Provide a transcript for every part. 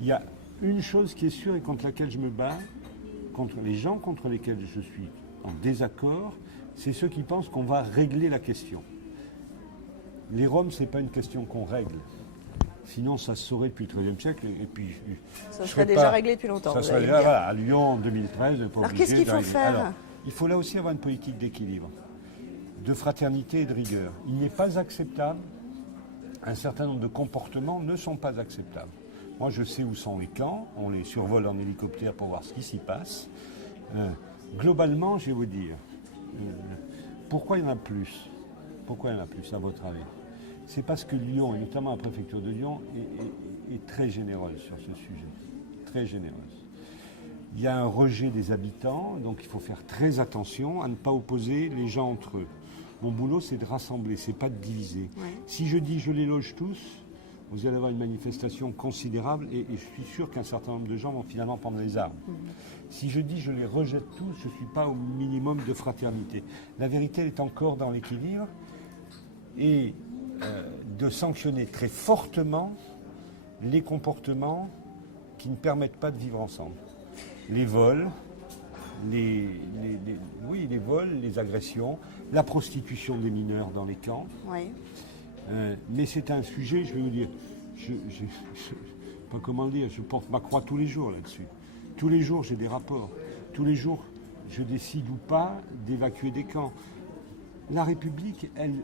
Il y a une chose qui est sûre et contre laquelle je me bats, contre les gens contre lesquels je suis en désaccord, c'est ceux qui pensent qu'on va régler la question. Les Roms, ce n'est pas une question qu'on règle. Sinon, ça se saurait depuis le XIIIe siècle. Et puis, ça serait déjà réglé depuis longtemps. Ça serait déjà, voilà, à Lyon en 2013. Alors qu'est-ce qu'il faut faire? Alors, il faut là aussi avoir une politique d'équilibre, de fraternité et de rigueur. Il n'est pas acceptable, un certain nombre de comportements ne sont pas acceptables. Moi, je sais où sont les camps, on les survole en hélicoptère pour voir ce qui s'y passe. Globalement, je vais vous dire, pourquoi il y en a plus? Pourquoi il y en a plus, à votre avis? C'est parce que Lyon, et notamment la préfecture de Lyon, est très généreuse sur ce sujet. Très généreuse. Il y a un rejet des habitants, donc il faut faire très attention à ne pas opposer les gens entre eux. Mon boulot, c'est de rassembler, c'est pas de diviser. Ouais. Si je dis je les loge tous, vous allez avoir une manifestation considérable et je suis sûr qu'un certain nombre de gens vont finalement prendre les armes. Si je dis je les rejette tous, je ne suis pas au minimum de fraternité. La vérité, elle est encore dans l'équilibre et de sanctionner très fortement les comportements qui ne permettent pas de vivre ensemble. Les vols, les vols, les agressions, la prostitution des mineurs dans les camps. Oui. Mais c'est un sujet, je vais vous dire, pas comment dire, je porte ma croix tous les jours là-dessus. Tous les jours, j'ai des rapports. Tous les jours, je décide ou pas d'évacuer des camps. La République, elle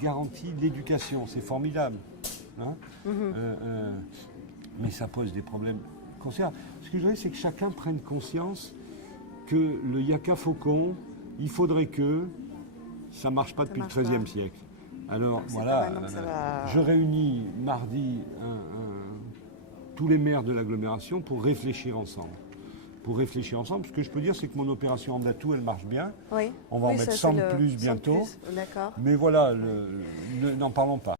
garantit l'éducation, c'est formidable. Hein. Mais ça pose des problèmes considérables. Ce que je voudrais, c'est que chacun prenne conscience que le yaka faucon, il faudrait que ça ne marche pas depuis le XIIIe siècle. Alors voilà, je réunis mardi tous les maires de l'agglomération pour réfléchir ensemble. Ce que je peux dire, c'est que mon opération Andatou, elle marche bien. Oui. On va en mettre 100 de plus bientôt. Mais voilà, n'en parlons pas.